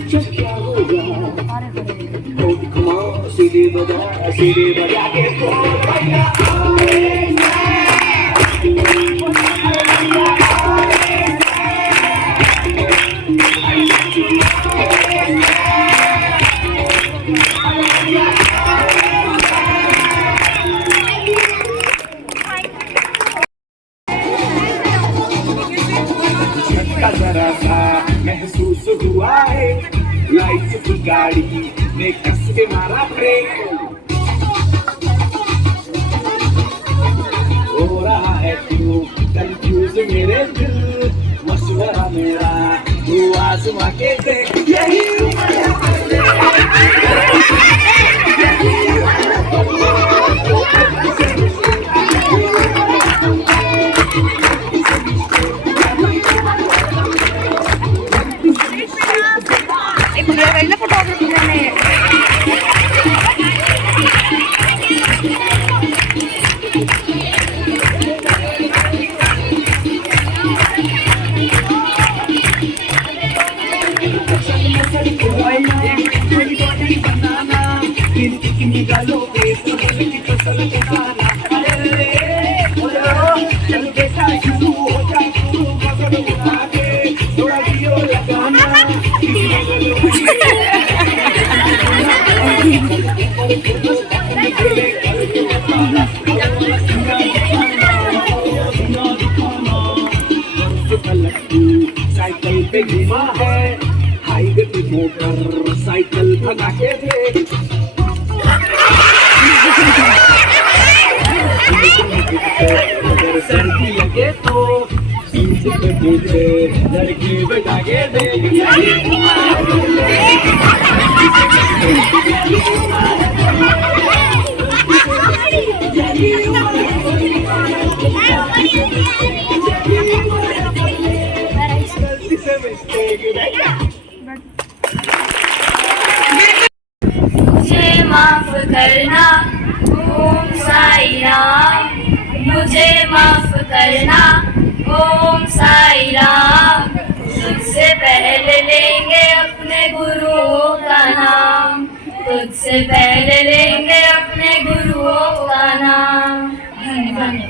पूछो क्या होगा सीढ़ी बजा के बोल भैया झटका जरा सा महसूस हुआ है लाइट्स की गाड़ी में कस के मारा ब्रेक हो रहा है क्यों कंफ्यूज मेरे दिल मशवरा मेरा तू आजमा के देख यही साइकिल पे घुमा है हाईवे पे मोटर साइकिल भगा के देख सर्दी लगे तो पीछे पे पीछे लड़की बैठा के देख मुझे माफ करना ओम साई राम मुझे माफ करना ओम साई राम तुझसे पहले लेंगे अपने गुरुओं का नाम तुझसे पहले लेंगे अपने गुरुओं का नाम धन्यवाद।